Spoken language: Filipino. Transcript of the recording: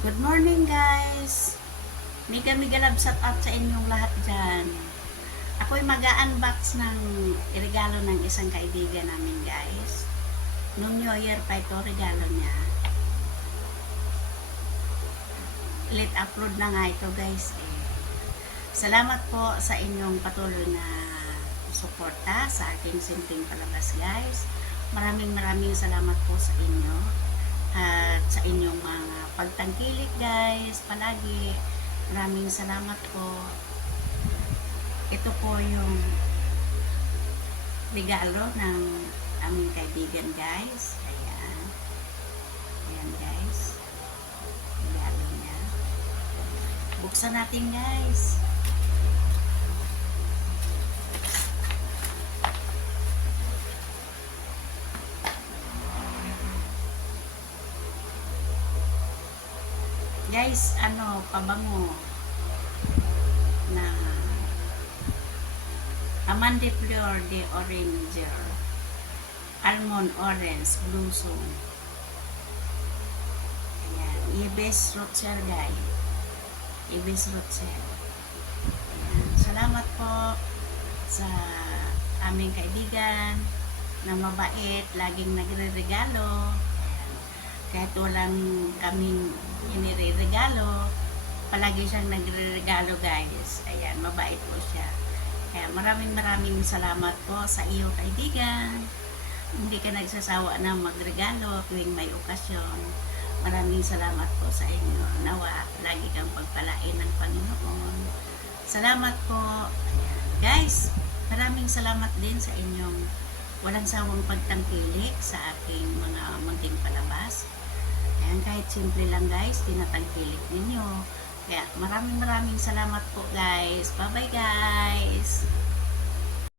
Good morning guys! Mega love shout out sa inyong lahat dyan. Ako'y mag-unbox ng regalo ng isang kaibigan namin guys. Noong New Year pa ito, regalo niya. Late upload na nga ito guys. Salamat po sa inyong patuloy na suporta sa aking simpleng palabas guys. Maraming salamat po sa inyo at sa inyong mga pagtangkilik guys palagi. Maraming salamat po. Ito po yung regalo ng aming kaibigan guys. Ayan. Ayan guys. Regalo niya. Buksan natin guys. Guys, pabango na Amande Fleur de Orange Almond Orange Blossom. Ayan, Ibis Rocher guys. Ibis Rocher. Ayan, salamat po sa aming kaibigan na mabait, laging nagre-regalo. Kahit walang kaming iniregalo, palagi siyang nagre-regalo guys. Ayan, mabait po siya. Kaya maraming salamat po sa iyo kaibigan. Hindi ka nagsasawa na magregalo tuwing may okasyon. Maraming salamat po sa inyo. Nawa, lagi kang pagpalain ng Panginoon. Salamat po. Ayan. Guys, maraming salamat din sa inyong walang sawang pagtangkilik sa aking mga munting palabas. Ayan, kahit simple lang guys, tinatangkilik ninyo. Kaya maraming salamat po guys. Bye bye guys.